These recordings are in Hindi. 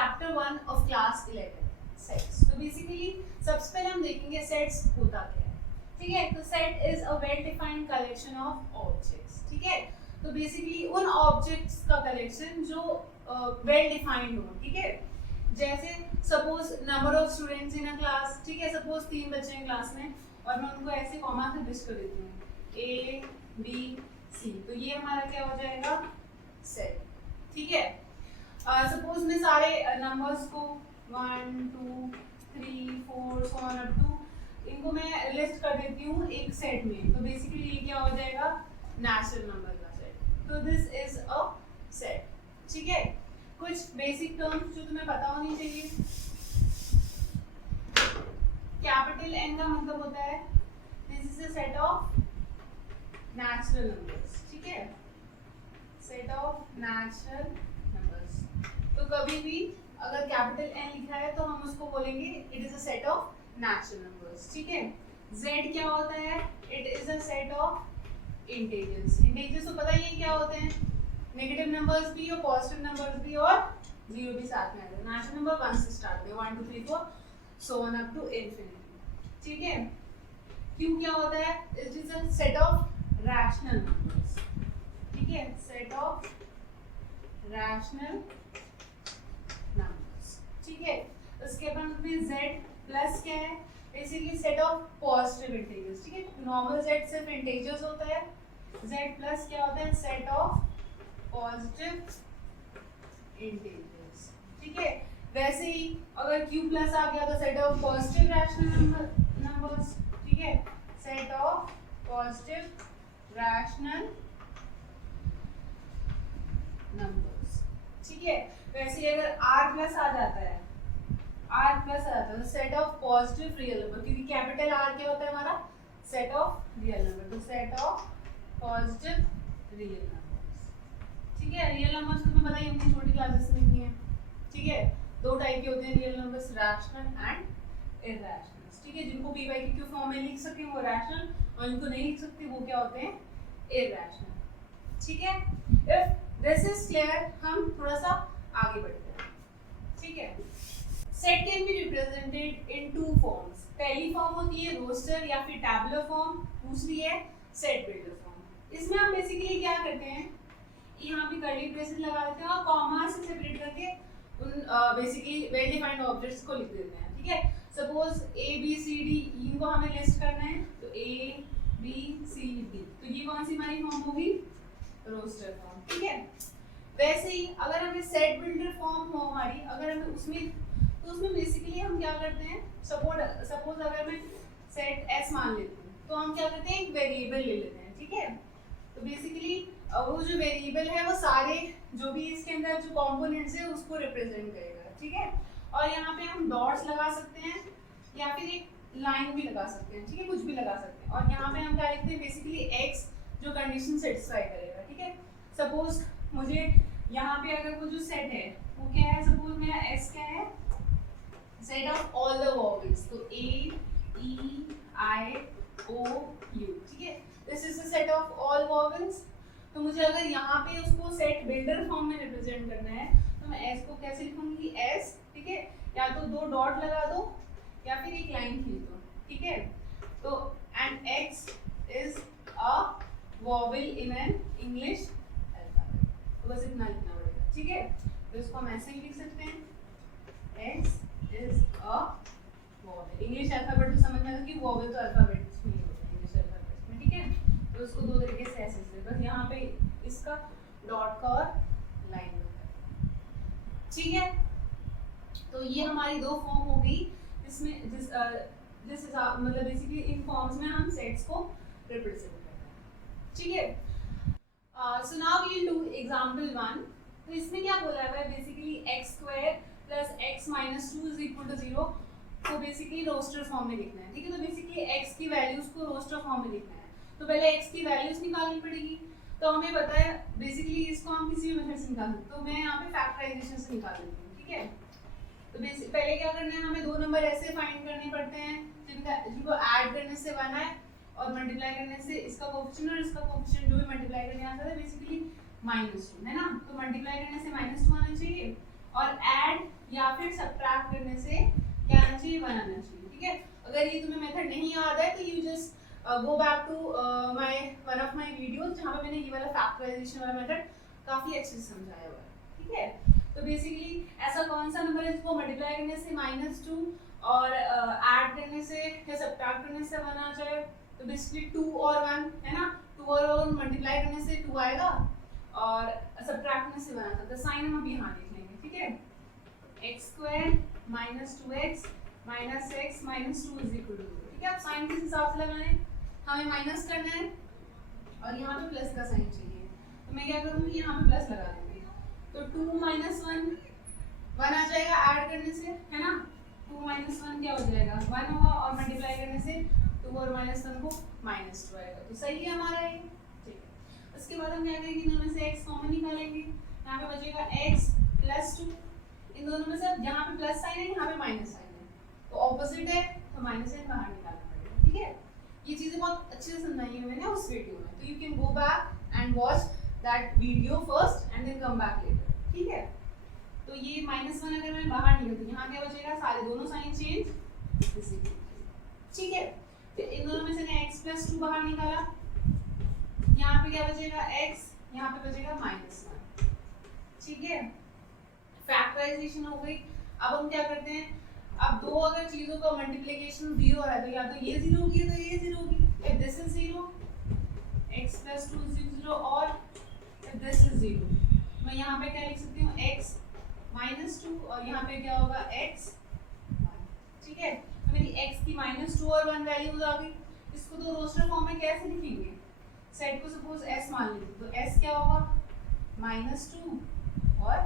Chapter 1 of class 11 sets. तो बेसिकली सबसे पहले हम देखेंगे सेट्स होता क्या है, ठीक है। तो set is a well defined collection of objects, ठीक है। तो बेसिकली उन ऑब्जेक्ट्स का कलेक्शन जो वेल डिफाइंड हो, ठीक है। जैसे suppose number of students in a class, ठीक है। सपोज 3 बच्चे हैं क्लास में और मैं उनको ऐसे कॉमा से लिस्ट कर देती हूँ ए बी सी, तो ये हमारा क्या हो जाएगा सेट, ठीक है। सपोज मैं सारे नंबर्स को 1 2 3 4 सो ऑन अप टू इनको मैं लिस्ट कर देती हूँ एक सेट में, तो बेसिकली ये क्या हो जाएगा नेचुरल नंबर का सेट। तो दिस इज अ सेट, ठीक है। कुछ बेसिक टर्म्स जो तुम्हें पता होनी चाहिए। कैपिटल एन का मतलब होता है this is a set of natural numbers, ठीक है। Set of natural numbers. तो कभी भी अगर कैपिटल एन लिखा है तो हम उसको बोलेंगे it is a set of natural numbers, ठीक है। जेड क्या होता है, it is a set of integers. Integers तो पता ही है क्या होते हैं, नेगेटिव नंबर्स भी और पॉजिटिव नंबर्स भी और जीरो भी साथ में आते हैं। नेचुरल नंबर 1 से स्टार्ट होते हैं, 1 2 3 4 so on up to infinity, ठीक है। क्यों क्या होता है, it is a set of rational numbers, ठीक है। सेट ऑफ रैशनल नंबर्स, ठीक है। उसके बाद में z प्लस क्या है, basically set of positive integers, ठीक है। नॉर्मल z सिर्फ इंटीजर्स होता है, z प्लस क्या होता है सेट ऑफ पॉजिटिव इंटीजर्स, ठीक है। वैसे ही अगर q प्लस आ गया तो set of positive rational numbers, ठीक है। Set of positive rational numbers, ठीक है। वैसे ही अगर r प्लस आ जाता है, r प्लस आ जाता है set of positive real number, क्योंकि कैपिटल R क्या होता है हमारा सेट ऑफ रियल नंबर, तो set of positive real numbers, ठीक है। रियल नंबर्स तुम्हें पता ही होंगे, छोटी क्लासेस में लिखनी है, ठीक है। दो टाइप के होते हैं real numbers, rational and irrational, ठीक है। जिनको p बाई q फॉर्म में लिख सकते हैं वो रैशनल, और जिनको नहीं लिख सकते वो क्या होते हैं इरैशनल, ठीक है। इफ दिस इज क्लियर हम थोड़ा सा आगे बढ़ते हैं, ठीक है। Set can be represented in two forms. पहली फॉर्म होती है रोस्टर या फिर टैबुलर फॉर्म, दूसरी है सेट बिल्डर फॉर्म। इसमें हम बेसिकली क्या करते हैं, यहाँ पे कर्ली ब्रेसेस लगा देते हैं और कॉमा से सेपरेट करके उन बेसिकली वेल डिफाइंड ऑब्जेक्ट्स को लिख देते हैं, ठीक है। Suppose A B C D इनको हमें लिस्ट करना है, तो ए बी सी डी, तो ये कौन सी हमारी फॉर्म होगी रोस्टर फॉर्म, ठीक है। वैसे ही अगर हमें सेट बिल्डर फॉर्म हो हमारी, अगर हमें उसमें तो उसमें बेसिकली हम क्या करते हैं, सपोज अगर मैं सेट एस मान लेती हूँ तो हम क्या करते हैं एक वेरिएबल ले लेते हैं, ठीक है। तो बेसिकली वो जो वेरिएबल है वो सारे जो भी इसके अंदर जो कंपोनेंट्स है उसको रिप्रेजेंट करेगा, ठीक है। और यहाँ पे हम डॉट्स लगा सकते हैं या फिर एक लाइन भी लगा सकते हैं, ठीक है, कुछ भी लगा सकते हैं। और यहाँ पे हम क्या लिखते हैं बेसिकली एक्स जो कंडीशन सेटिस्फाई करेगा, ठीक है। सपोज मुझे यहाँ पे अगर वो जो सेट है वो क्या है, सपोज मेरा एस क्या है set of all the vowels, तो ए ई आई ओ यू, ठीक है। This is the set of all vowels. तो मुझे अगर यहाँ पे उसको सेट बिल्डर फॉर्म में रिप्रेजेंट करना है तो मैं एस को कैसे लिखूंगी एस, ठीक है। या तो दो डॉट लगा दो या फिर एक लाइन खींच दो, ठीक है। तो and x is a vowel in an English alphabet, तो बस इतना लिखना पड़ेगा, ठीक है। तो इसको हम ऐसे ही लिख सकते हैं x is a vowel. English alphabet तो समझ में आता कि वॉवेल तो अल्फाबेट में ही होता है इंग्लिश अल्फाबेट में, ठीक है। तो उसको दो तरीके से ऐसे से बस यहाँ पे इसका डॉट का और लाइन का, ठीक है। तो ये हमारी दो फॉर्म हो गई जिसमें जिस हिसाब मतलब बेसिकली इन फॉर्म्स में हम सेट्स को रिप्रेजेंट करते हैं, ठीक है। So now we will do example 1। तो इसमें क्या बोला हुआ है basically x square plus x minus 2 is equal to 0 को बेसिकली रोस्टर फॉर्म में लिखना है, ठीक है। तो बेसिकली x की वैल्यूज को रोस्टर फॉर्म में लिखना है, तो पहले x की वैल्यूज निकालनी पड़ेगी। तो हमें पता है बेसिकली इसको हम किसी भी मेथड से निकाल सकते हैं, तो मैं यहाँ पे फैक्टराइजेशन से निकाल लेती हूँ, ठीक है। तो पहले क्या करना है, हमें दो नंबर ऐसे फाइंड करने पड़ते हैं जिनको ऐड करने से 1 है और मल्टीप्लाई करने से इसका कोएफिशिएंट और इसका कोएफिशिएंट जो भी मल्टीप्लाई करने आता है बेसिकली -2 है ना। तो मल्टीप्लाई करने से -2 आना चाहिए और ऐड या फिर सब्ट्रैक्ट करने से क्या आना चाहिए, 1 आना चाहिए। ठीक है, अगर ये तुम्हें मेथड नहीं याद है तो you just go back to my one of my videos जहाँ पे मैंने ये वाला फैक्टराइजेशन वाला मेथड काफी अच्छे से समझाया हुआ है। ठीक है, तो बेसिकली ऐसा कौन सा नंबर है जिसको मल्टीप्लाई करने से -2 और ऐड करने से या सब्ट्रैक्ट करने से 1 आ जाए? तो बेसिकली 2 और 1 है ना, 2 और 1 मल्टीप्लाई करने से 2 आएगा और सब्ट्रैक्ट करने से 1 आता है। तो साइन हम अभी यहाँ लिख लेंगे। ठीक है, x² - 2x - x - 2 = 0। ठीक है, अब साइन किस हिसाब से लगाना है, हमें माइनस करना है और यहाँ पे प्लस का साइन चाहिए। तो मैं क्या करूँगी, यहाँ पे प्लस लगा दूंगी। तो 2 - 1 1 आ जाएगा ऐड करने से, है ना। 2 - 1 क्या हो जाएगा, 1 होगा और मल्टीप्लाई करने से 2 और -1 को -2 आएगा। तो सही है हमारा ये। ठीक है, उसके बाद हम क्या करेंगे, इनमें से x कॉमन निकालेंगे। यहाँ पे बचेगा x + 2। इन दोनों में से यहाँ पे प्लस साइन है, यहाँ पे माइनस साइन है, तो ऑपोजिट है तो माइनस साइन बाहर निकालना पड़ेगा। ठीक है, ये चीजें बहुत अच्छे से समझाई है मैंने उस वीडियो में, तो you can go back and watch that video first and then come back later. ठीक है, तो ये -1 अगर मैं बाहर निकालती हूँ, यहाँ क्या बचेगा, सारे दोनों साइन चेंज। ठीक है, तो इन दोनों में से ना x + 2 बाहर निकाला, यहाँ पे क्या बचेगा x, यहाँ पे बचेगा -1। ठीक है, फैक्टराइजेशन हो गई। अब हम क्या करते हैं, अब दो अगर चीजों का मल्टीप्लिकेशन 0 है तो या तो ये 0 होगी तो ये 0 होगी। If this is 0 x + 2 is 0 और इफ दिस इज 0, मैं यहाँ पे क्या लिख सकती हूँ, x - 2 और यहाँ पे क्या होगा x 1। ठीक है, तो मेरी x की -2 और 1 वैल्यूज आ गई। इसको तो रोस्टर फॉर्म में कैसे लिखेंगे, सेट को सपोज s मान लीजिए, तो s क्या होगा, -2 और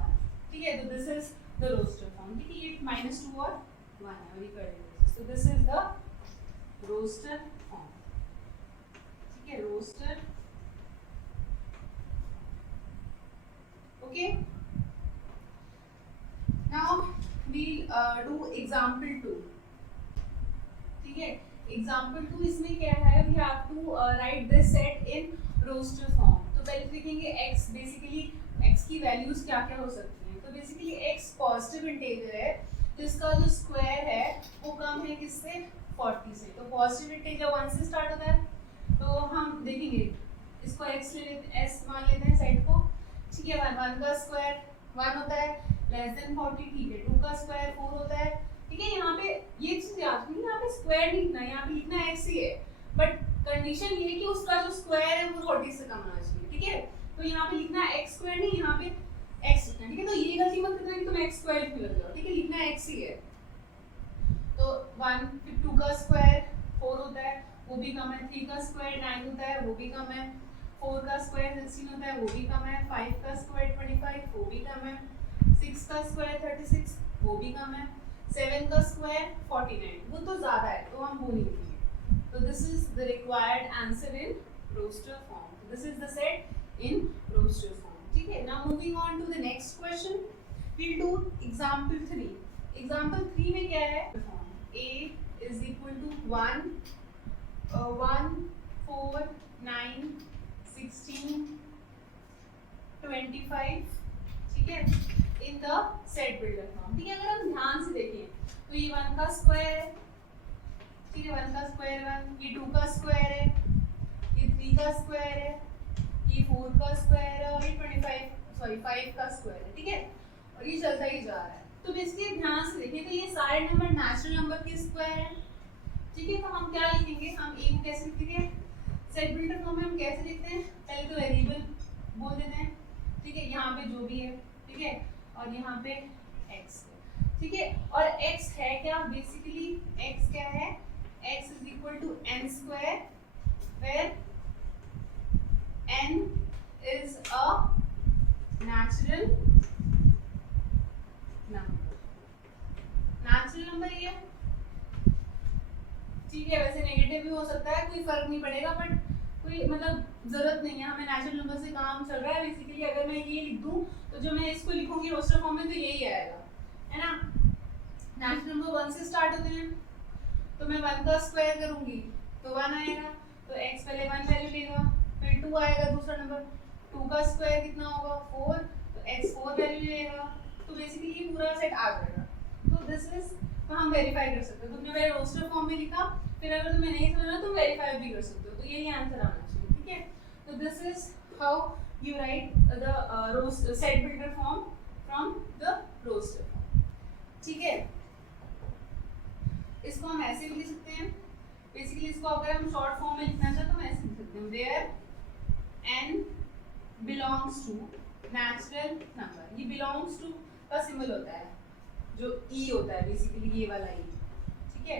1। ठीक है, तो this is the roster form. ठीक है, ये -2 और 1 है, और ये कर देंगे। So this is the roster form. ठीक है, roster. Okay, now we'll do example 2। ठीक है, example 2 इसमें क्या है, we have to write this set in roster form। तो पहले लिखेंगे x, बेसिकली x की वैल्यूज क्या क्या हो सकती हैं। तो बेसिकली x पॉजिटिव इंटीजर है जिसका जो स्क्वायर है वो कम है किससे, 40 से। तो पॉजिटिव इंटीजर 1 से स्टार्ट होता है, तो हम देखेंगे इसको x ले लेते हैं, s मान लेते हैं सेट को। ठीक है, 1 का स्क्वायर 1 होता है, <40। ठीक है, 2 का स्क्वायर 4 होता है। ठीक है, यहाँ पे ये चीज याद रखनी, यहाँ पे स्क्वायर नहीं लिखना है, यहाँ पे लिखना x ही है, बट कंडीशन ये है कि उसका जो स्क्वायर है वो 40 से कम होना चाहिए। ठीक है, तो यहाँ पे लिखना है x² नहीं, यहाँ पे x लिखना है। ठीक है, तो ये गलती मत करना कि तुम x² लिख लो। ठीक है, लिखना x ही है। तो 1 फिर 2 का स्क्वायर 4 होता है, वो भी कम है। 3 का स्क्वायर 9 होता है, वो भी कम है। 4 का स्क्वायर 16 होता है, वो भी कम है। 5 का स्क्वायर 25, वो भी कम है। 6 का स्क्वायर 36, वो भी कम है। 7 का स्क्वायर 49, वो तो ज्यादा है तो हम वो नहीं लिखेंगे। तो this is the required answer in roster form. This is the set in roster form. ठीक है, now moving on to the next question, we'll do example 3। Example 3 में क्या है, a is equal to 1 1 4 9 16 25। ठीक है, in the set builder form. ठीक है, अगर हम ध्यान से देखें तो ये 1 का स्क्वायर है। ठीक है, 1 का स्क्वायर 1, ये 2 का स्क्वायर है, ये 3 का स्क्वायर है, ये 4 का स्क्वायर है और ये 5 का स्क्वायर है। ठीक है, और ये चलता ही जा रहा है। तो बेसिकली ध्यान से देखें तो ये सारे नंबर नेचुरल नंबर के स्क्वायर हैं। ठीक है, तो हम क्या लिखेंगे, हम a को कैसे लिखेंगे, सेट बिल्डर फॉर्म में हम कैसे लिखते हैं, पहले तो वेरिएबल बोल देते हैं। ठीक है, यहाँ पे जो भी है, ठीक है, और यहाँ पे x है। ठीक है, और x है क्या, बेसिकली x क्या है, x is equal to n², where n is a natural number। Natural number ये, ठीक है, वैसे नेगेटिव भी हो सकता है, कोई फर्क नहीं पड़ेगा, बट कोई मतलब जरूरत नहीं है, हमें नेचुरल नंबर से काम चल रहा है। बेसिकली अगर मैं ये लिख दूं तो जो मैं इसको लिखूंगी रोस्टर फॉर्म में तो यही आएगा, है ना। नेचुरल नंबर 1 से स्टार्ट होते हैं, तो मैं 1 का स्क्वायर करूंगी तो 1 आएगा, तो x पहले 1 वैल्यू लेगा, फिर 2 आएगा दूसरा नंबर, 2 का स्क्वायर कितना होगा 4, तो x 4 वैल्यू लेगा, तो बेसिकली ये पूरा सेट आ जाएगा। तो दिस इज, तो हम वेरीफाई कर सकते हो। तुमने मेरे रोस्टर फॉर्म में लिखा, फिर अगर तुम्हें नहीं समझना तो वेरीफाई भी कर सकते हो। तो यही आंसर आना चाहिए, ठीक है। तो this is how you write the set builder form from the roster form, ठीक है। इसको हम ऐसे भी लिख सकते हैं, बेसिकली इसको अगर हम शॉर्ट फॉर्म में लिखना चाहे तो हम ऐसे लिख सकते हैं, where n belongs to natural number। ये belongs to का सिंबल होता है, जो e होता है बेसिकली, ये वाला e, ठीक है।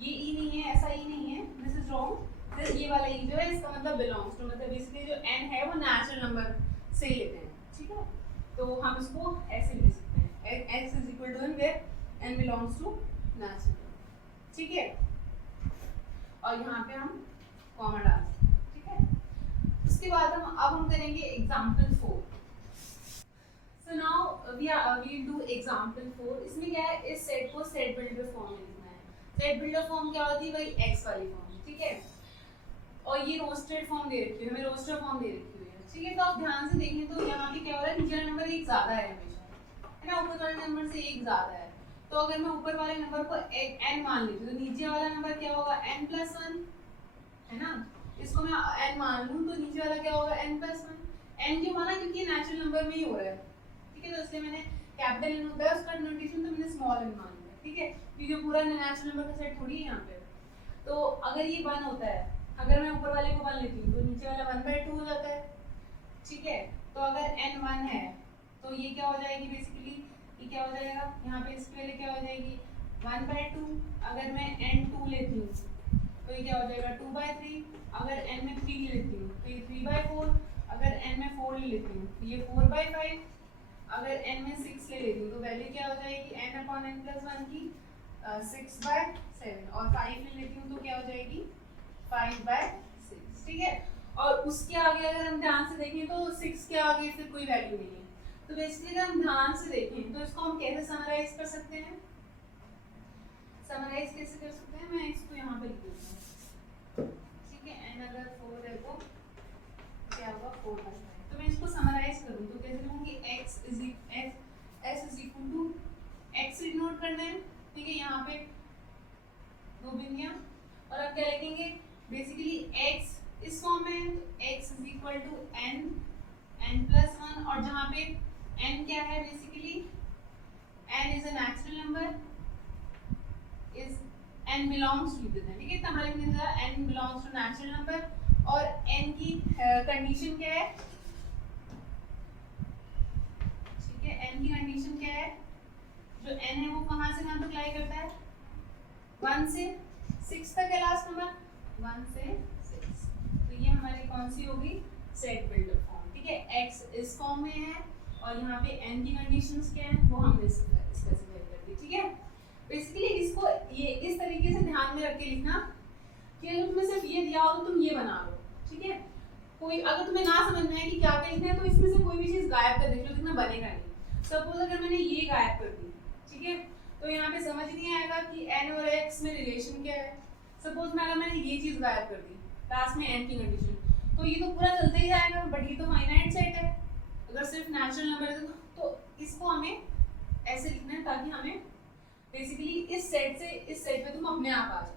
ये e नहीं है, ऐसा e नहीं है, दिस इज रॉन्ग। ये वाला e जो है इसका मतलब बिलोंग्स टू, मतलब बेसिकली जो n है वो नेचुरल नंबर से लेते हैं, ठीक है। तो हम इसको ऐसे लिख सकते हैं, x is equal to n where n belongs to natural, ठीक है। और यहाँ पे हम कॉमा डाल सकते हैं, ठीक है। उसके बाद हम करेंगे example 4। So now we will do example 4। इसमें क्या है, इस सेट को सेट बिल्डर फॉर्म में लिखना है। सेट बिल्डर फॉर्म क्या होती है, वही x वाली फॉर्म, ठीक है। और ये रोस्टेड फॉर्म दे रखी है, हमें रोस्टर फॉर्म दे रखी है, ठीक है। तो आप ध्यान से देखें तो यहाँ पे क्या हो रहा है, नीचे वाला नंबर एक ज्यादा है हमेशा, है ना, ऊपर वाले नंबर से एक ज्यादा है। तो अगर मैं ऊपर वाले नंबर को n मान लेती हूँ तो नीचे वाला नंबर क्या होगा, n+1, है ना। इसको मैं n मान लूँ तो नीचे वाला क्या होगा, n+1। n क्यों माना, क्योंकि नेचुरल नंबर में ही हो रहा है, ठीक है। तो इसलिए मैंने कैपिटल n होता है उसका नोटेशन, तो मैंने स्मॉल n मान लिया, ठीक है, क्योंकि पूरा नेचुरल नंबर का सेट थोड़ी है यहाँ पे। तो अगर ये 1 होता है, अगर मैं ऊपर वाले को 1 लेती हूँ तो नीचे वाला 1/2 हो जाता है, ठीक है। तो अगर n 1 है तो ये क्या हो जाएगी, बेसिकली ये क्या हो जाएगा, यहाँ पे इसके लिए क्या हो जाएगी 1/2। अगर मैं n 2 लेती हूँ तो ये क्या हो जाएगा 2/3। अगर n में 3 लेती हूँ तो ये 3/4। अगर n में 4 ले लेती हूँ तो ये 4/5। अगर n में 6 ले लेती हूँ तो वैल्यू क्या हो जाएगी n/n+1 की 6/7। और 5 ले लेती हूँ तो क्या हो जाएगी 5/6, ठीक है। और उसके आगे अगर हम ध्यान से देखें तो 6 के आगे फिर कोई वैल्यू नहीं है। तो बेसिकली अगर हम ध्यान से देखें तो इसको हम कैसे समराइज कर सकते हैं, समराइज कैसे कर सकते हैं, मैं इसको यहाँ पे लिख देती हूँ, ठीक है। n अगर 4 है तो क्या होगा 4/5। तो मैं इसको समराइज करूँ तो कैसे लिखूँगी, s is equal to x denote करना है, ठीक है, यहाँ पे 2 बिंदियाँ। और अब क्या लिखेंगे, बेसिकली x इस फॉर्म में है तो x is equal to n+1। और जहाँ पे n क्या है, basically n is a natural number, is n belongs to देते हैं, ठीक है। तो हमारे लिए n belongs to natural number. और n की कंडीशन क्या है, ठीक है, n की कंडीशन क्या है, जो n है वो कहाँ से कहाँ तक लाई करता है, 1 से 6 तक है लास्ट नंबर, 1 से 6। तो ये हमारी कौन सी होगी, सेट बिल्डर फॉर्म, ठीक है। x इस फॉर्म में है और यहाँ पे n की कंडीशंस क्या है वो हमने स्पेसिफाई कर दी, ठीक है। बेसिकली इसको ये इस तरीके से ध्यान में रख के लिखना कि अगर तुम्हें सिर्फ ये दिया हो तो तुम ये बना लो, ठीक है। कोई अगर तुम्हें ना समझ में आए कि क्या क्या लिखना है तो इसमें से कोई भी चीज़ गायब कर देख लो, जितना बनेगा नहीं। सपोज अगर मैंने ये गायब कर दी, ठीक है, तो यहाँ पे समझ नहीं आएगा कि n और x में रिलेशन क्या है। सपोज मैं अगर मैंने ये चीज़ गायब कर दी लास्ट में n की कंडीशन, तो ये तो पूरा चलता ही जाएगा, बट ये तो फाइनाइट सेट है। अगर सिर्फ नेचुरल नंबर है तो इसको हमें ऐसे लिखना है ताकि हमें बेसिकली इस सेट में तुम अपने आप आ जाओ,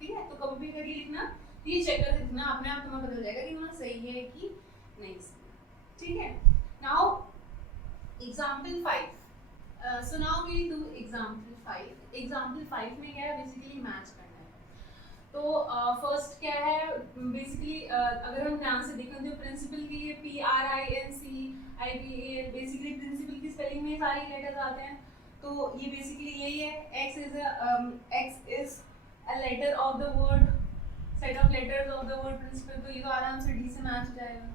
ठीक है। तो कभी भी अगर ये लिखना तो ये चेक करके लिखना, अपने आप तुम्हें पता चल जाएगा कि वहाँ सही है कि नहीं सही, ठीक है। Now example 5। So now we do example 5. Example 5 में क्या है, बेसिकली मैच करना है। तो फर्स्ट क्या है, बेसिकली अगर हम ध्यान से देखें तो प्रिंसिपल की ये PRINCIPAL, बेसिकली प्रिंसिपल की स्पेलिंग में सारी लेटर्स आते हैं। तो ये बेसिकली यही है, x is a letter of the word, set of letters of the word principal। तो ये तो आराम से D से मैच हो जाएगा,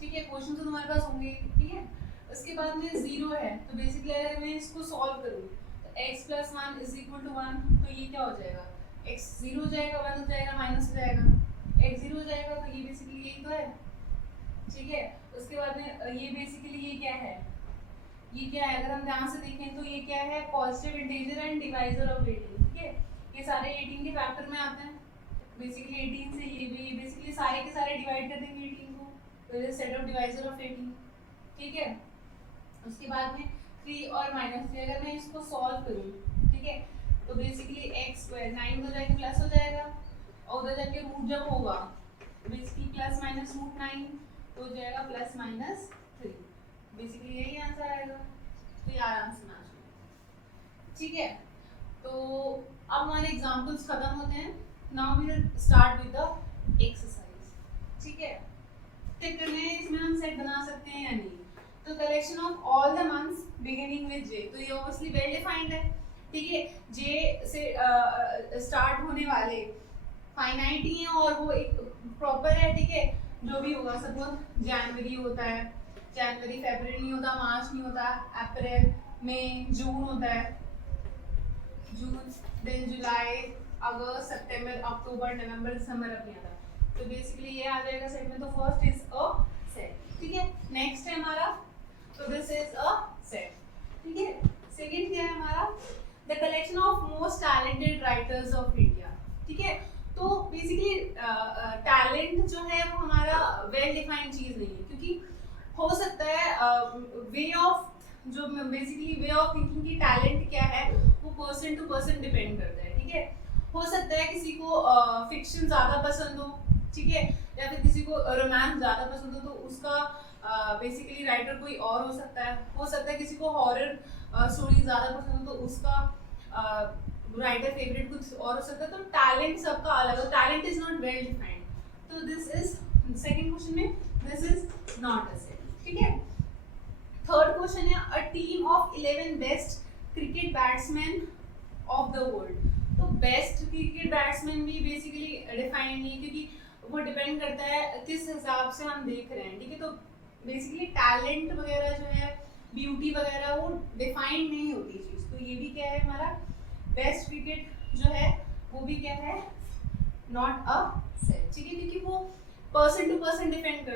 ठीक है। क्वेश्चन तो तुम्हारे पास होंगे, ठीक है। उसके बाद में 0 है तो बेसिकली अगर मैं इसको सॉल्व करूँ तो x+1 इज इक्वल टू 1, तो ये क्या हो जाएगा, x 0 हो जाएगा, 1 हो जाएगा, माइनस हो जाएगा, x 0 हो जाएगा। तो ये बेसिकली यही तो है, ठीक है। उसके बाद में ये बेसिकली ये क्या है, ये क्या है, अगर हम ध्यान से देखें तो ये क्या है, positive integer and divisor of 18, ठीक है। ये सारे 18 के फैक्टर में आते हैं, बेसिकली 18 से ये भी बेसिकली सारे के सारे डिवाइड कर देंगे 18 को, तो ये सेट ऑफ डिवाइजर ऑफ 18, ठीक है। उसके बाद में 3 और -3 अगर मैं इसको सॉल्व करूँ, ठीक है, तो बेसिकली x स्क्वायर 9 हो जाएगा प्लस हो जाएगा, और उधर जाके रूट जब होगा बेसिकली प्लस माइनस रूट 9 तो हो जाएगा प्लस माइनस 3। बेसिकली यही आंसर आएगा, तो ये आराम से मैच होगा। ठीक है, तो अब हमारे एग्जांपल्स खत्म होते हैं। Now we will start with the exercise. ठीक है, चेक करने हैं इसमें हम सेट बना सकते हैं या नहीं। तो collection of all the months beginning with J, तो ये ऑब्वियसली वेल डिफाइंड है। ठीक है, जे से स्टार्ट होने वाले फाइनाइट ही है और वो एक प्रॉपर है। ठीक है, जो भी होगा, सपोज जनवरी होता है, जनवरी फरवरी नहीं होता, मार्च नहीं होता, अप्रैल मई जून होता है, जून देन जुलाई अगस्त सितंबर अक्टूबर नवंबर दिसंबर अपने आता है। तो बेसिकली ये आ जाएगा सेट में। तो फर्स्ट इज अ सेट। ठीक है, नेक्स्ट है हमारा, तो दिस इज अ सेट। ठीक है, सेकंड क्या है हमारा, the collection of most talented writers of India. ठीक है, तो बेसिकली टैलेंट जो है वो हमारा वेल डिफाइंड चीज नहीं है, क्योंकि हो सकता है वे ऑफ जो बेसिकली वे ऑफ थिंकिंग की टैलेंट क्या है वो पर्सन टू पर्सन डिपेंड करता है। ठीक है, हो सकता है किसी को फिक्शन ज़्यादा पसंद हो, ठीक है, या फिर किसी को रोमांस ज़्यादा पसंद हो, तो उसका बेसिकली राइटर कोई और हो सकता है। हो सकता है किसी को हॉरर स्टोरी ज़्यादा पसंद हो, तो उसका राइटर फेवरेट कुछ और हो सकता है। तो टैलेंट सबका अलग है, talent is not well defined. तो दिस इज सेकंड क्वेश्चन में this is not a set. ठीक है, थर्ड क्वेश्चन है, a team of 11 best cricket batsman of the world. तो बेस्ट क्रिकेट बैट्समैन भी बेसिकली डिफाइंड नहीं है, क्योंकि वो डिपेंड करता है किस हिसाब से हम देख रहे हैं। ठीक है, तो बेसिकली टैलेंट वगैरह जो है, ब्यूटी वगैरह, वो डिफाइंड नहीं होती चीज़। तो ये भी क्या है हमारा बेस्ट क्रिकेट जो है वो भी क्या है, नॉट अ सेट। ठीक है, क्योंकि वो पर्सन टू पर्सन डिपेंड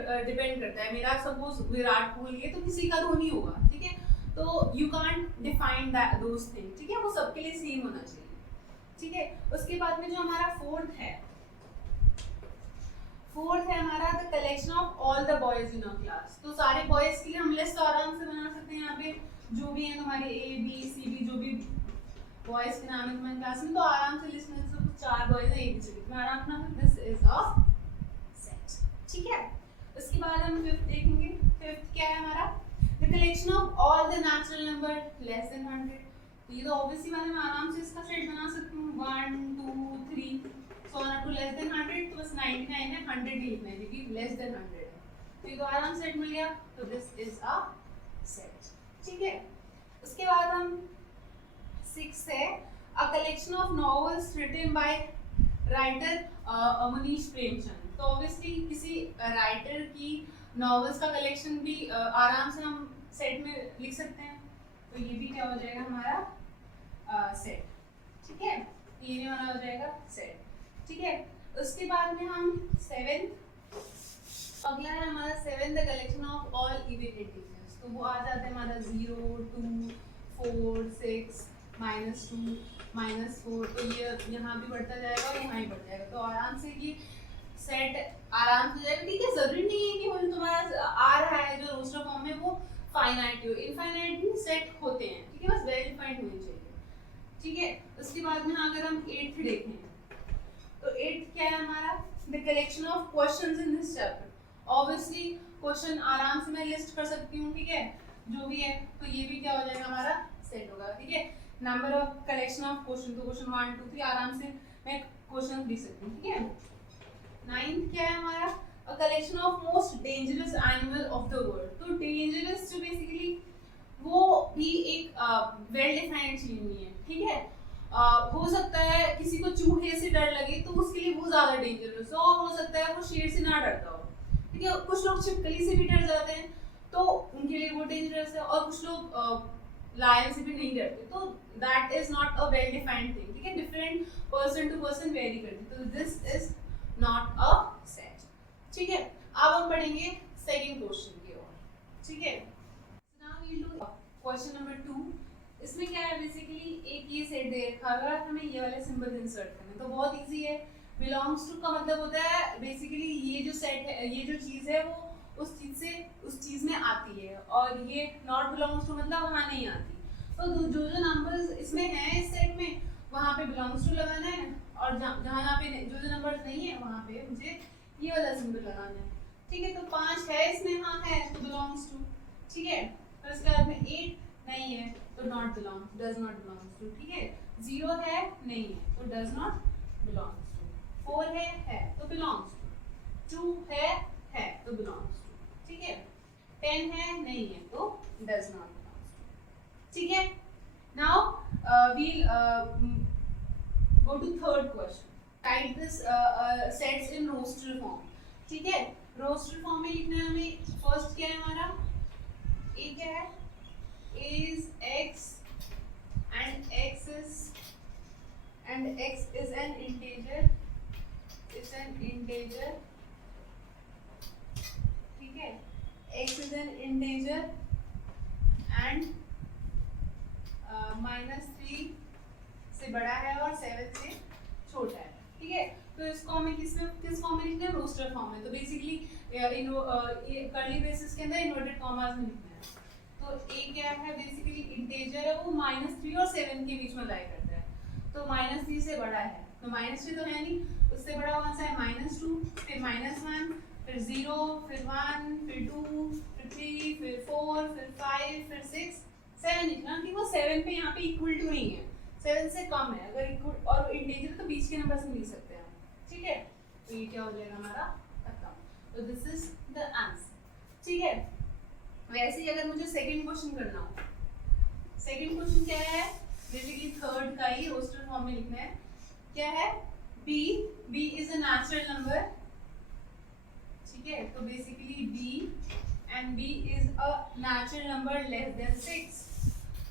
करता है। मेरा सपोज विराट कोहली है तो किसी का धोनी होगा। ठीक है, तो you can't define that those thing. ठीक है, वो सबके लिए सेम होना चाहिए। ठीक है, उसके बाद में जो हमारा फोर्थ है हमारा the collection of all the boys in a class. तो सारे बॉयज के लिए हम लिस्ट आराम से बना सकते हैं। यहाँ पे जो भी है तुम्हारे ए बी सी बी जो भी बॉयज के नाम है तुम्हारी क्लास में, तो आराम से लिस्ट में सब 4 बॉयज है, ए बी सी बी, मैं आराम से दिस इज अ सेट। ठीक है, उसके बाद हम फिफ्थ देखेंगे। फिफ्थ क्या है हमारा, the collection of all the natural number less than 100। तो ये तो ऑब्वियसली मैं आराम से इसका सेट बना सकती हूँ, 1 2 3 so on to less than 100। तो बस 99 है, 100 ही लिखना है क्योंकि लेस देन 100 है। तो ये तो आराम से सेट मिल गया, तो दिस इज अ सेट। ठीक है, उसके बाद हम 6 है, a collection of novels written by writer Manish Premchand. तो ऑब्वियसली किसी राइटर की नॉवेल्स का कलेक्शन भी आराम से हम सेट में लिख सकते हैं। तो ये भी क्या हो जाएगा हमारा सेट। ठीक है, ये भी हमारा हो जाएगा सेट। ठीक है, उसके बाद में हम 7 अगला है हमारा 7 the collection of all even integers. तो वो आ जाते हैं हमारा 0 2 4 6 -2 -4। तो ये यहाँ भी बढ़ता जाएगा और यहाँ ही बढ़ जाएगा। तो आराम से ये सेट आराम से जाएगा। ठीक है, जरूरी नहीं है कि वो जो तुम्हारा आ रहा है जो रोस्टर फॉर्म में वो फाइनाइट हो, इनफाइनाइट भी सेट होते हैं। ठीक है, बस वेल डिफाइंड होनी चाहिए। ठीक है, उसके बाद में अगर हम 8th देखें तो 8th क्या है हमारा, the collection of questions in this chapter. Obviously question आराम से मैं लिस्ट कर सकती हूँ। ठीक है, जो भी है, तो ये भी क्या हो जाएगा हमारा सेट होगा। ठीक है, number of collection of question, तो क्वेश्चन 1 2 3 आराम से मैं क्वेश्चन लिख सकती हूँ। ठीक है, 9th क्या है हमारा, अ collection of most dangerous animal of the world. तो डेंजरस जो बेसिकली वो भी एक वेल डिफाइंड चीज नहीं है। ठीक है, हो सकता है किसी को चूहे से डर लगे तो उसके लिए वो ज्यादा डेंजरस हो, और हो सकता है वो शेर से ना डरता हो। ठीक है, कुछ लोग छिपकली से भी डर जाते हैं तो उनके लिए वो डेंजरस है, और कुछ लोग लायन से भी नहीं डरते। तो that is not a well defined thing. ठीक है, different person to person vary करते, तो this is not a set. ठीक है, अब हम पढ़ेंगे सेकंड क्वेश्चन की ओर। ठीक है, now we will do question number 2। इसमें क्या है, बेसिकली एक ये सेट दे रखा है, अगर हमें ये वाले सिंबल इंसर्ट करने तो बहुत इजी है। बिलोंग्स टू का मतलब होता है बेसिकली ये जो सेट है, ये जो चीज़ है वो उस चीज में आती है, और ये नॉट बिलोंग्स टू मतलब वहाँ नहीं आती। तो जो जो नंबर्स इसमें हैं इस सेट में वहाँ पे बिलोंग्स टू लगाना है, और जहाँ पे जो जो नंबर्स नहीं है वहाँ पे मुझे ये वाला सिंबल लगाना है। ठीक है, तो 5 है इसमें, हाँ है तो बिलोंग्स टू। ठीक है, फिर उसके बाद में 8 नहीं है तो not belongs, does not belongs to. ठीक है, 0 है नहीं है तो डज नॉट बिलोंग्स टू। 4 है तो बिलोंग्स टू। 2 है तो बिलोंग्स टू। ठीक है, 10 है नहीं है तो डज नॉट बिलोंग्स टू। ठीक है, now we'll go to third question. Type this sets in roster form. ठीक है, रोस्टर फॉर्म में लिखना है हमें। फर्स्ट क्या है हमारा, ए क्या है, is x and x is an integer, it's an integer। ठीक है, x is an integer and -3 से बड़ा है और 7 से छोटा है। ठीक है, तो इसको हमें किस फॉर्म में लिखना है, रोस्टर फॉर्म में। तो बेसिकली कर्ली ब्रेसेस के अंदर इन्वर्टेड कॉमास में लिखना है। तो ए क्या है, बेसिकली इंटीजर है, वो -3 और 7 के बीच में लाई करता है। तो -3 से बड़ा है, तो -3 तो है नहीं, उससे बड़ा कौन सा है, -2, फिर -1, फिर 0, फिर 1, फिर 2, फिर 3, फिर 4, फिर 5, फिर 6, 7 लिखना कि वो 7 पे यहाँ पे इक्वल टू नहीं है, 7 से कम है। अगर इक्वल और इंटीजर तो बीच के नंबर से लिख सकते हैं। ठीक है, तो ये क्या हो जाएगा हमारा खत्म। तो दिस इज द आंसर। ठीक है, वैसे ही अगर मुझे सेकंड क्वेश्चन करना हो, सेकंड क्वेश्चन क्या है, बेसिकली थर्ड का ही रोस्टर फॉर्म में लिखना है। क्या है, b is a natural number. ठीक है, तो basically b is a natural number less than 6।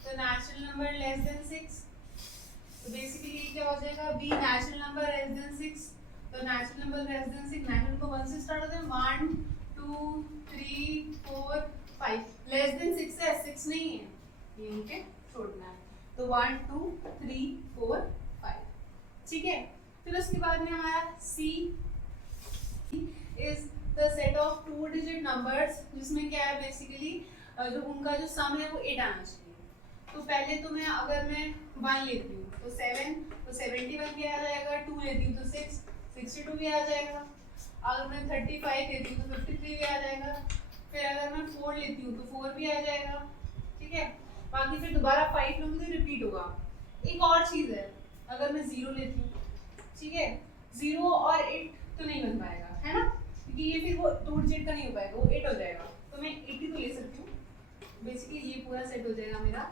तो नेचुरल नंबर लेस देन 6, तो बेसिकली क्या हो जाएगा, b natural number less than 6। तो natural number less than 6, natural number 1 से स्टार्ट होते हैं, 1 2 3 4 5। लेस देन 6 है, 6 नहीं है, यहीं पे छोड़ना है। तो 1 2 3 4 5। ठीक है, फिर उसके बाद में हमारा c is the set of 2 digit numbers, जिसमें क्या है बेसिकली जो उनका जो सम है वो 8 आना चाहिए। तो पहले तो मैं अगर मैं 1 लेती हूँ तो 7, तो 71 भी आ जाएगा। 2 लेती हूँ तो 6, 62 भी आ जाएगा। अगर मैं 35 लेती हूँ तो 53 भी आ जाएगा। फिर अगर मैं 4 लेती हूँ तो 4 भी आ जाएगा। ठीक है, बाकी फिर दोबारा 5 लूँगी तो रिपीट होगा। एक और चीज़ है, अगर मैं 0 लेती हूँ, ठीक है, 0 और 8 तो नहीं बन पाएगा, है ना, क्योंकि ये फिर वो 2 डिजिट का नहीं हो पाएगा, वो 8 हो जाएगा। तो मैं 80 तो ले सकती हूँ, बेसिकली ये पूरा सेट हो जाएगा मेरा।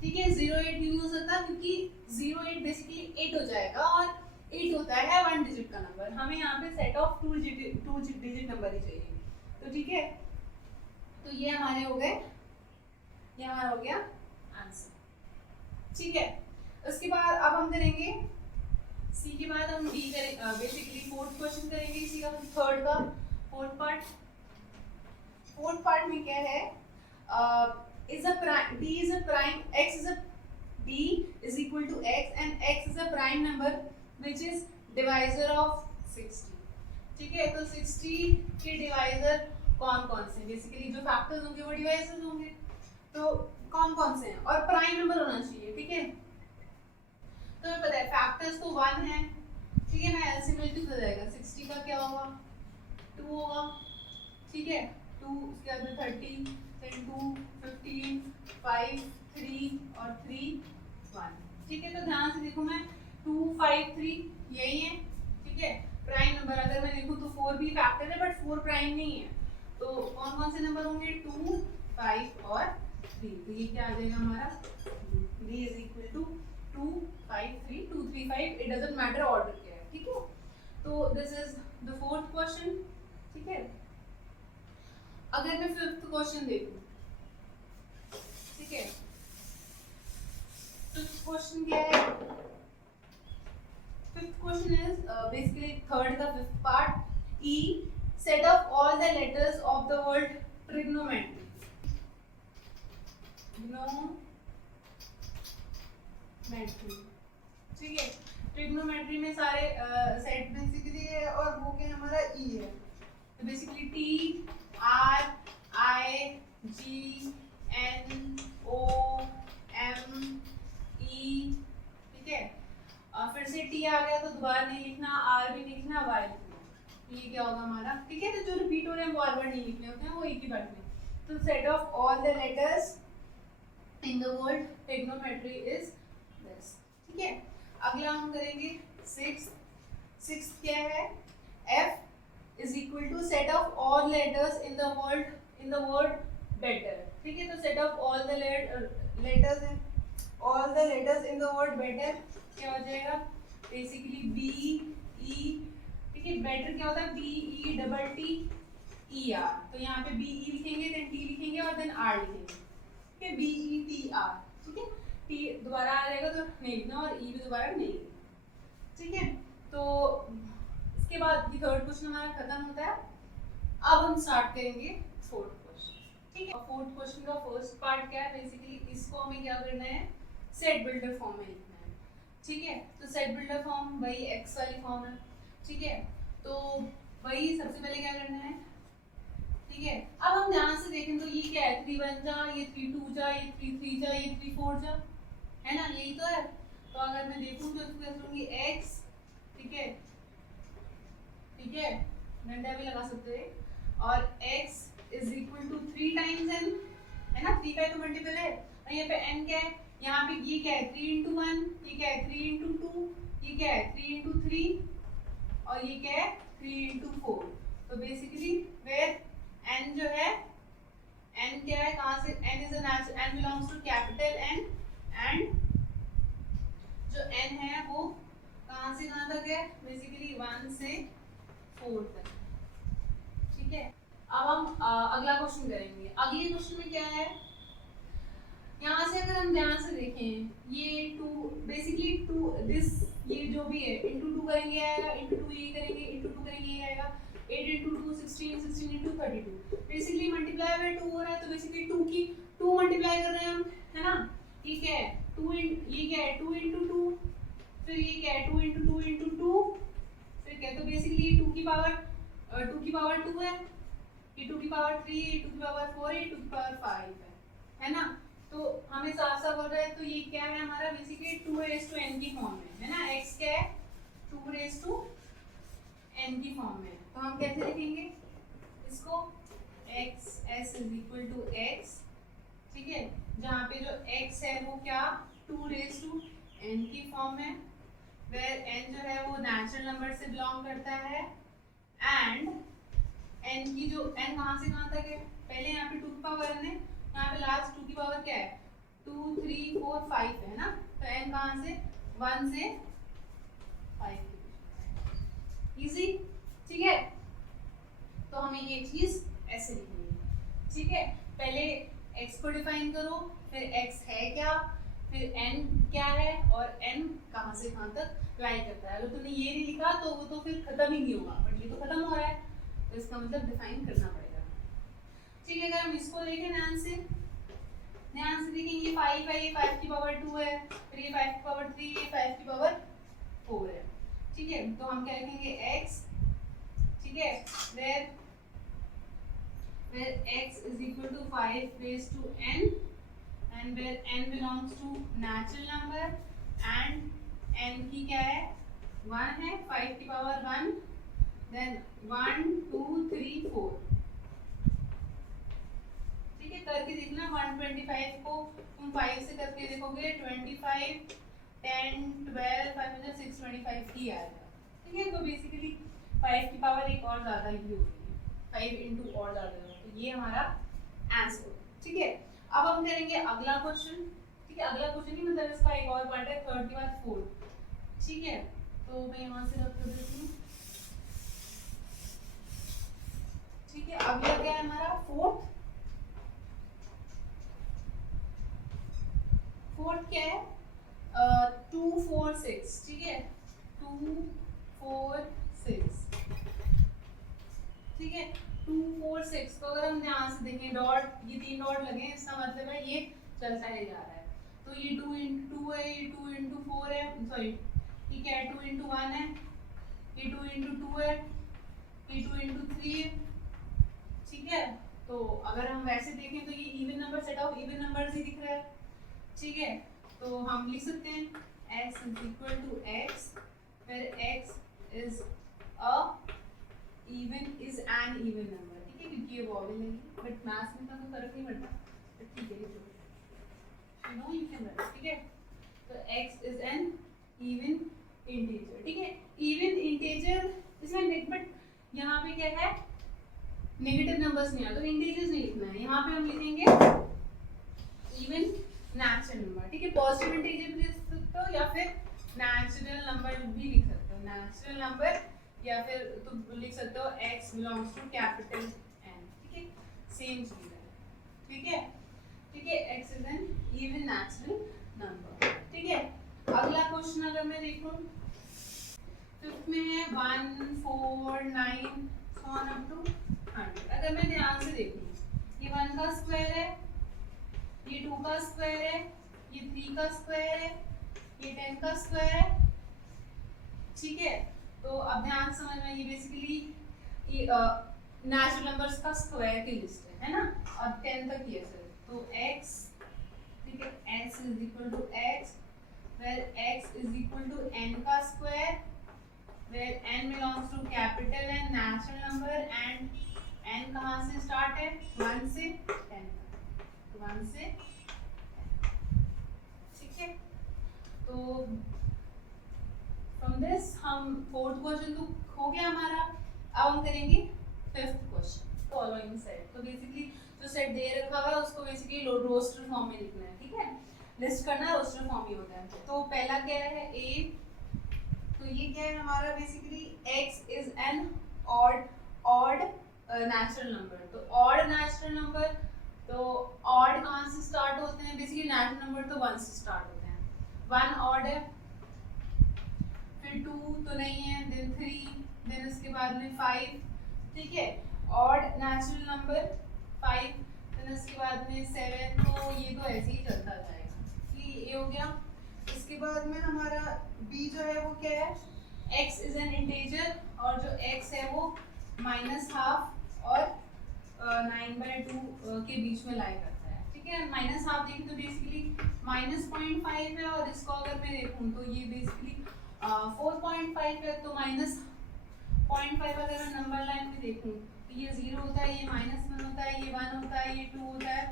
ठीक है, 0 8 नहीं हो सकता क्योंकि 0 8 बेसिकली 8 हो जाएगा, और 8 होता है 1 डिजिट का नंबर। हमें यहाँ पे सेट ऑफ 2 डिजिट नंबर ही चाहिए। तो ठीक है, तो ये हमारे हो गए, ये हमारा हो गया आंसर। ठीक है, उसके बाद अब हम करेंगे सी के बाद हम डी करेंगे, बेसिकली फोर्थ क्वेश्चन करेंगे इसी का, थर्ड का फोर्थ पार्ट। फोर्थ पार्ट में क्या है, is a prime, d is a prime, x is a d is equal to x and x is a prime number which is divisor of 60। ठीक है, तो 60 के डिवाइजर कौन कौन से, बेसिकली जो फैक्टर्स होंगे वो डिवाइजर्स होंगे, तो कौन कौन से हैं, और प्राइम नंबर होना चाहिए। ठीक है, तो हमें पता है फैक्टर्स तो 1 है। ठीक है ना, एलसीएम मल्टीप्लाई हो जाएगा, 60 का क्या होगा, 2 होगा। ठीक है, 2, उसके बाद में 30, then 2 15 5 3 और 3 1। ठीक है, तो ध्यान से देखो, मैं 2 5 3 यही है। ठीक है, प्राइम नंबर अगर मैं लिखूं तो 4 भी फैक्टर है बट 4 प्राइम नहीं है, तो कौन कौन से नंबर होंगे, 2 5 और 3। तो ये क्या आ जाएगा हमारा, d is equal to 2 5 3 2 3 5, it doesn't matter order क्या है। ठीक है, तो this is the fourth question. ठीक है, अगर मैं फिफ्थ क्वेश्चन देखूं, ठीक है, फिफ्थ क्वेश्चन क्या है, fifth question is basically third का fifth part, E set of all the letters of the word trigonometry. ठीक है, ट्रिग्नोमेट्री में सारे सेट बेसिकली है, और वो क्या हमारा ई है। तो basically T R I G N O M E, ठीक है। फिर से टी आ गया तो दोबारा नहीं लिखना, आर भी नहीं लिखना, वाई लिखना, तो ये क्या होगा हमारा, ठीक है। तो जो रिपीट हो रहे हैं वो बार बार नहीं लिखने होते हैं, वो एक ही बार में। तो set of all the letters in the word trigonometry is this, ठीक है। अगला हम करेंगे सिक्स क्या है, F is equal to set of all letters in the word better, ठीक है। तो set of all the letters in the word better क्या हो जाएगा, बेसिकली बी ई, ठीक है। बेटर क्या होता है, B E double T E R, तो यहाँ पे बी ई लिखेंगे, देन टी लिखेंगे और देन आर लिखेंगे, ठीक है। बी ई टी आर, ठीक है। टी दोबारा आ जाएगा तो नहीं लिखना और ई भी दोबारा नहीं लिखना, ठीक है। तो इसके बाद ये थर्ड क्वेश्चन हमारा खत्म होता है। अब हम स्टार्ट करेंगे फोर्थ क्वेश्चन, ठीक है। फोर्थ क्वेश्चन का फर्स्ट पार्ट क्या है, बेसिकली इसको हमें क्या करना है, सेट बिल्डर फॉर्म में लिखना है, ठीक है। तो सेट बिल्डर फॉर्म वही एक्स वाली फॉर्म है, ठीक है। तो वही सबसे पहले क्या करना है, ठीक है। अब हम ध्यान से देखें तो ये क्या है, 3 1 जा, ये 3 2 जा, ये 3 3 जा, ये 3 4 जा, है ना, यही तो है। तो अगर मैं देखूं तो इसको कैसे लूंगी, x, ठीक है, ठीक है, डंडा भी लगा सकते हैं, और x is equal to 3 times n, है ना, 3 का तो मल्टीपल है, और यहाँ पे n क्या है, यहाँ पे ये क्या है 3 into 1, ये क्या है 3 into 2, ये क्या है 3 into 3, और ये क्या है 3 into 4। तो बेसिकली वेयर n जो है, n क्या है, कहाँ से, n is n belongs to capital n, and जो n है वो कहाँ से कहाँ तक है, बेसिकली 1 से 4 तक, ठीक है। अब हम अगला क्वेश्चन करेंगे। अगले क्वेश्चन में क्या है, यहाँ से अगर हम ध्यान से देखें, ये 2 बेसिकली 2 दिस, ये जो भी है इंटू 2 करेंगे आएगा, इंटू 2 ये करेंगे, इंटू 2 करेंगे ये आएगा, 8 into 2 16, 16 into 32, basically multiply by 2 हो रहा है, तो बेसिकली 2 मल्टीप्लाई कर रहे हैं हम, है ना, ठीक है। 2 ये क्या है 2 into 2, फिर ये क्या है 2 into 2 into 2, फिर क्या, तो बेसिकली 2 की पावर 2 है, ये 2 की पावर 3, ये 2 की पावर 4, ये 2 की पावर 5 है ना। तो हमें साफ साफ बोल रहा है, तो ये क्या है हमारा, बेसिकली 2 raised to n की फॉर्म में, है ना, x क्या है 2 raised to n की फॉर्म में। तो हम कैसे लिखेंगे इसको, x s is equal to x, ठीक है, जहाँ पे जो x है वो क्या 2 raised to n की फॉर्म में, वेयर n जो है वो नेचुरल नंबर से बिलोंग करता है, एंड n की जो n कहाँ से कहाँ तक है, पहले यहाँ पे 2 की पावर n है, यहाँ पे लास्ट 2 की पावर क्या है 2 3 4 5 है ना, तो n कहाँ से 1 से 5, इजी, ठीक है। तो हमें ये चीज ऐसे लिखनी है, ठीक है। पहले x को डिफाइन करो, फिर x है क्या, फिर n क्या है, और n कहाँ से कहाँ तक लाई करता है। अगर तुमने ये नहीं लिखा तो वो तो फिर खत्म ही नहीं होगा, बट ये तो खत्म हो रहा है, तो इसका मतलब डिफाइन करना पड़ेगा, ठीक है। अगर हम इसको देखें ध्यान से देखें, ये 5 है, ये 5 की पावर 2 है, फिर ये 5 की पावर 3, ये 5 की पावर 4 है, ठीक है। तो हम क्या लिखेंगे x, ठीक है, where x is equal to 5 raised to n, and where n belongs to natural number, and n की क्या है 1 है, 5 की पावर 1, then 1 2 3 4, ठीक है। करके देखना 125 को तुम 5 से करके देखोगे 25 10 12 5 में 625 ही आएगा, ठीक है। तो बेसिकली 5 की पावर एक और ज़्यादा ही होगी, 5 into और ज़्यादा, तो ये हमारा आंसर, ठीक है। अब हम करेंगे अगला क्वेश्चन, ठीक है। अगला क्वेश्चन नहीं मतलब इसका एक और पार्ट है, थर्ड के बाद फोर्थ, ठीक है। तो मैं यहाँ से रख देती हूँ, ठीक है। अगला क्या है हमारा फोर्थ क्या है 2 4 6, ठीक है, 2 4 6, ठीक है। 2 4 6 को अगर हम ध्यान से देखें, डॉट ये 3 डॉट लगे हैं, इसका मतलब है ये चलता ही जा रहा है। तो ये 2 into 2 है, ये 2 into 4 है, सॉरी ये क्या है 2 into 1 है, ये 2 into 2 है, ये 2 into 3 है, ठीक है। तो अगर हम वैसे देखें तो ये even number, set of even numbers ही दिख रहा है, ठीक है। तो हम लिख सकते हैं x is equal to x where x is a even is an even number, ठीक है, क्योंकि ये वॉवेल है, बट मैथ्स में तो कोई फर्क नहीं पड़ता, बट ठीक है you know you can write, ठीक है। तो x is an even integer, ठीक है। इवन इंटीजर इसमें, बट यहाँ पे क्या है, नेगेटिव नंबर्स नहीं आ, तो इंटीजर्स नहीं लिखना है, यहाँ पे हम लिखेंगे इवन नेचुरल नंबर, ठीक है। पॉजिटिव इंटीजर भी लिख सकते हो या फिर नेचुरल नंबर भी लिख सकते हो, नेचुरल नंबर, या फिर तुम लिख सकते हो x belongs to capital N, ठीक है, सेम चीज है, ठीक है, ठीक है। x is an even natural number, ठीक है। अगला क्वेश्चन अगर मैं देखूं, फिफ्थ में है 1 4 9 ऑन अप टू 100। अगर मैं ध्यान से देखूं, ये 1 का स्क्वायर है, ये 2 का स्क्वायर है, ये 3 का स्क्वायर है, ये 10 का स्क्वायर है, ठीक है। तो अब ध्यान समझ में, ये बेसिकली नेचुरल नंबर्स का स्क्वायर की लिस्ट है ना, और 10 तक ये सर, तो x, ठीक है, x is equal to x where x is equal to n का square, where n belongs to capital N natural number and n कहाँ से स्टार्ट है, 1 से 10 तक, तो 1 से 10, ठीक है। तो फ्रॉम दिस हम फोर्थ क्वेश्चन तो हो गया हमारा, अब हम करेंगे फिफ्थ क्वेश्चन, फॉलोइंग सेट। तो बेसिकली जो सेट दे रखा हुआ है उसको बेसिकली रोस्टर फॉर्म में लिखना है, ठीक है, लिस्ट करना रोस्टर फॉर्म ही होता है। तो पहला क्या है a, तो ये क्या है हमारा, basically x is N odd natural number, तो ऑड नेचुरल नंबर, तो ऑड कहाँ से स्टार्ट होते हैं, बेसिकली नेचुरल नंबर तो 1 से स्टार्ट होते हैं, 1 ऑड है, फिर 2 तो नहीं है, देन 3, देन उसके बाद में 5, ठीक है, ऑड नेचुरल नंबर 5, देन उसके बाद में 7, तो ये तो ऐसे ही चलता जाएगा, ये हो गया। इसके बाद में हमारा b जो है वो क्या है, x इज एन इंटीजर, और जो x है वो -½ और 9/2 के बीच में लाई करता है, ठीक है। -½ देखें तो बेसिकली -0.5 है, और इसको अगर मैं देखूं तो ये बेसिकली 4.5 है, तो -0.5 अगर मैं नंबर लाइन में देखूं तो ये 0 होता है, ये -1 होता है, ये 1 होता है, ये 2 होता है,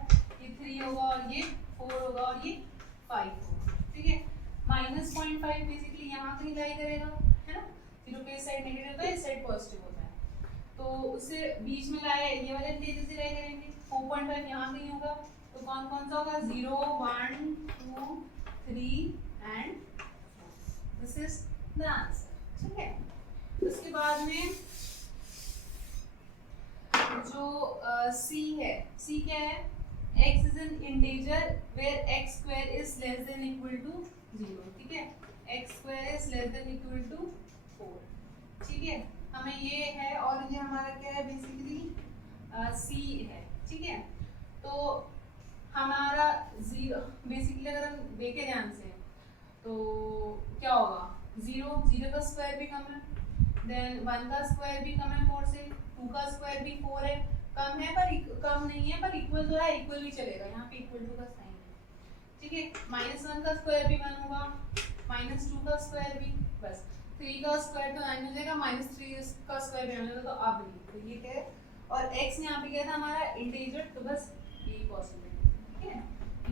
ये 3 होगा, और ये 4 होगा, और ये 5 होगा, ठीक है। -0.5 बेसिकली यहाँ कहीं लाई करेगा, है ना, 0 पे साइड नेगेटिव होता है, इस साइड पॉजिटिव होता है, तो उससे बीच में लाए ये वाले इंटीजर से लाई करेंगे, 4.5 यहाँ कहीं होगा, तो कौन कौन सा होगा, 0 1 2 3 and 4, this is the answer, ठीक है। उसके बाद में जो c है, c क्या है, x is an integer where x square is less than equal to 0, ठीक है, x square is less than equal to 4, ठीक है, हमें ये है, और ये हमारा क्या है, बेसिकली c है, ठीक है। तो हमारा 0 बेसिकली अगर हम देखें ध्यान से तो क्या होगा, 0 का स्क्वायर भी कम है, देन 1 का स्क्वायर भी कम है 4 से, 2 का स्क्वायर भी 4 है, कम है पर कम नहीं है, पर इक्वल जो है इक्वल भी चलेगा, यहाँ पे इक्वल टू का साइन है, ठीक है। -1 का स्क्वायर भी 1 होगा, -2 का स्क्वायर भी, बस 3 का स्क्वायर तो 9 हो जाएगा, -3 का स्क्वायर भी 9 हो जाएगा, तो अब नहीं, तो ये क्या है, और x यहाँ पे क्या था हमारा इंटीजर, तो बस यही पॉसिबिलिटी, ठीक है।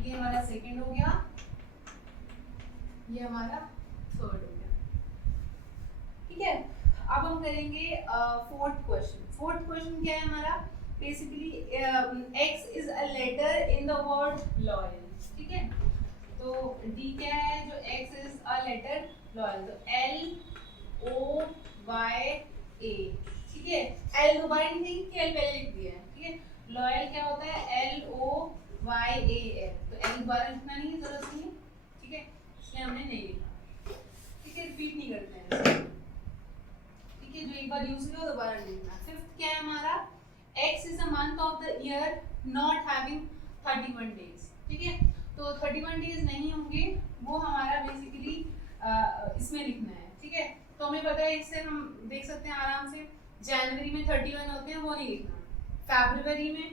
ये हमारा सेकंड हो गया, ये हमारा थर्ड हो गया, ठीक है। अब हम करेंगे फोर्थ क्वेश्चन। फोर्थ क्वेश्चन क्या है हमारा, basically x is a letter in the word loyal, ठीक है। तो d क्या है, जो x is a letter loyal, तो LOYA, ठीक है। L दोबारा नहीं थी कि L पहले लिख दिया है, ठीक है। लॉयल क्या होता है, LOYAL, तो L दोबारा लिखना नहीं है, जरूरत नहीं है, ठीक है, इसलिए हमने नहीं लिखा, ठीक है, रिपीट नहीं करते हैं, ठीक है, जो एक बार यूज किया दोबारा नहीं लिखना। फिफ्थ क्या है हमारा, x is a month of the year not having 31 days, ठीक है। तो 31 डेज नहीं होंगे, वो हमारा बेसिकली इसमें लिखना है, ठीक है। तो हमें पता है, इससे हम देख सकते हैं आराम से, जनवरी में 31 होते हैं, वो नहीं लिखना, फरवरी में,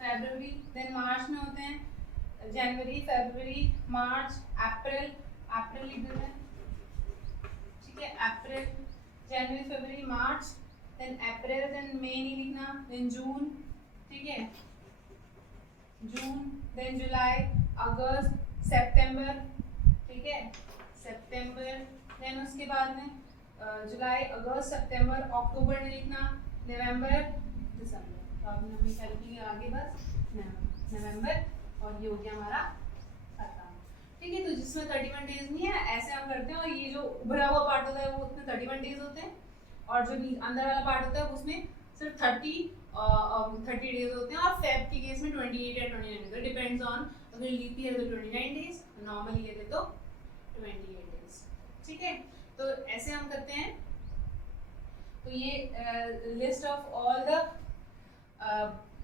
फरवरी, देन मार्च में होते हैं जनवरी, फरवरी, मार्च, अप्रैल, अप्रैल लिख देते हैं, ठीक है, अप्रैल, जनवरी, फरवरी, मार्च, देन अप्रैल, देन मई नहीं लिखना, देन जून, ठीक है, जून, देन जुलाई, अगस्त, सितंबर, ठीक है, सितंबर, देन उसके बाद में जुलाई, अगस्त, सितंबर, अक्टूबर नहीं लिखना, नवंबर, दिसंबर, तो अब हमने क्या लिखेंगे आगे बस नवंबर, और ये हो गया हमारा खत्म, ठीक है। तो जिसमें 31 डेज नहीं है ऐसे हम करते हैं, और ये जो उभरा हुआ पार्ट होता है वो उसमें 31 डेज होते हैं, और जो अंदर वाला पार्ट होता है उसमें सिर्फ 30 डेज होते हैं, और फेब के केस में 28 या 29 डेज, डिपेंड्स ऑन, अगर लीप ईयर तो 29 डेज, नॉर्मल ईयर है तो 28 डेज, ठीक है। तो ऐसे हम करते हैं। तो ये list of all the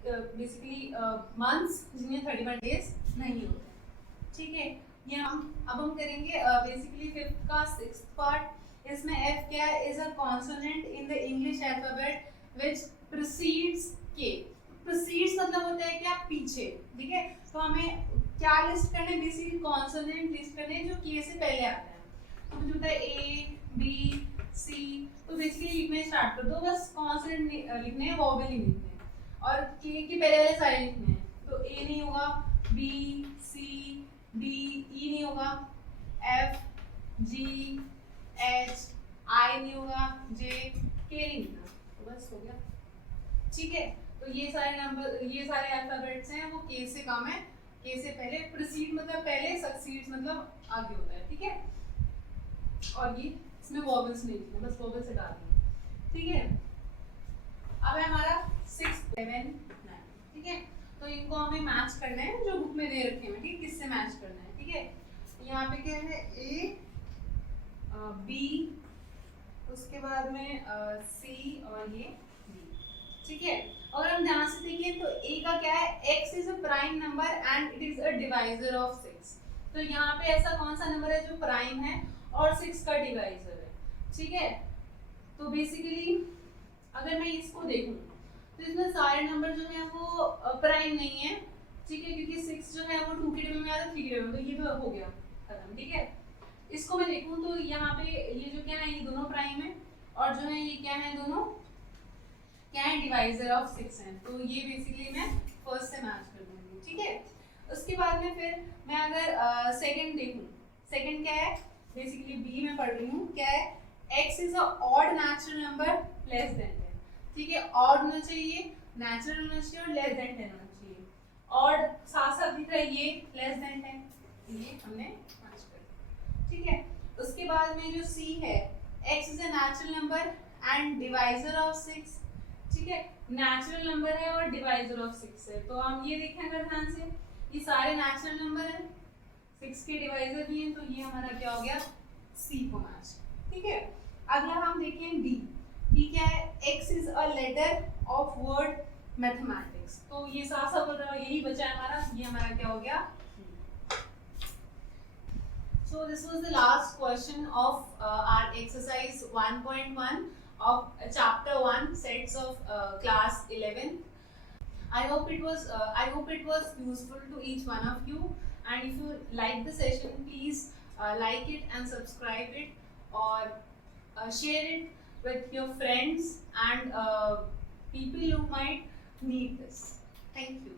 basically months जिनमें 31 डेज नहीं होते, ठीक है। ये अब हम करेंगे बेसिकली फिफ्थ का सिक्स्थ पार्ट। इसमें एफ क्या है, is a consonant in the English alphabet which precedes के। प्रीसीड्स मतलब होता है क्या, पीछे, ठीक है। तो हमें क्या लिस्ट करने, बेसिकली कॉन्सोनेंट लिस्ट करने जो के से पहले आते हैं। तो मुझे होता है ए बी सी, तो बेसिकली लिखने स्टार्ट कर दो, बस कॉन्सोनेंट लिखने हैं, वॉवेल ही लिखने हैं, और के पहले वाले सारे लिखने हैं। तो ए नहीं होगा, बी सी डी, ई नहीं होगा, एफ जी एच, आई नहीं होगा, जे के नहीं होगा, तो बस हो गया, ठीक है। तो ये सारे नंबर, ये सारे अल्फाबेट्स हैं वो के से कम है, के से पहले, प्रीसीड मतलब पहले, सक्सीड्स मतलब आगे होता है, ठीक है। और ये इसमें वॉवेल्स नहीं लिखना, बस वॉवेल्स हटा देंगे, ठीक है। अब है हमारा 6, 7, 9, ठीक है। तो इनको हमें मैच करना है जो बुक में दे रखे हैं, ठीक, किससे मैच करना है, ठीक है। यहाँ पे क्या है, ए बी, उसके बाद में सी, और ये डी, ठीक है। और हम ध्यान से देखिए तो ए का क्या है, x is a prime number and it is a divisor of 6। तो यहाँ पे ऐसा कौन सा नंबर है जो प्राइम है और 6 का डिवाइजर है, ठीक है। तो बेसिकली अगर मैं इसको देखूं तो इसमें सारे नंबर जो है वो प्राइम नहीं है, ठीक है, क्योंकि 6 जो है वो 2 के डिब्बे में आता है, 3 के डिब्बे में, तो ये तो हो गया खत्म, ठीक है। इसको मैं देखूं तो यहाँ पे ये जो क्या है, ये दोनों प्राइम है, और जो है ये क्या है, दोनों क्या है, डिवाइजर ऑफ 6 है। तो ये बेसिकली मैं फर्स्ट से मैच कर दूंगी, ठीक है। उसके बाद में फिर मैं अगर सेकंड देखूं, सेकंड क्या है, बेसिकली बी में पढ़ रही हूँ, क्या है, x is a odd natural number less than 10, ठीक है। ऑड होना चाहिए, नेचुरल होना चाहिए, और लेस देन 10 होना चाहिए। ऑड साथ साथ दिख रहा है, ये लेस देन 10, ये हमने मैच कर दिया, ठीक है। उसके बाद में जो c है, x is a natural number and divisor of 6, ठीक है, नेचुरल नंबर है और डिवाइजर ऑफ 6 है। तो हम ये देखें अगर ध्यान से, ये सारे नेचुरल नंबर हैं, 6 के डिवाइजर भी हैं, तो ये हमारा क्या हो गया, सी को मैच, ठीक है। अगला हम देखें डी। डी क्या है, x is a letter of word mathematics, तो ये साफ साफ बोल रहा है, यही बचा है हमारा, ये हमारा क्या हो गया। So this was the last question of our exercise 1.1 of chapter 1 sets of class 11. I hope it was useful to each one of you, and if you like the session, please like it and subscribe it, or share it with your friends and people who might need this. Thank you.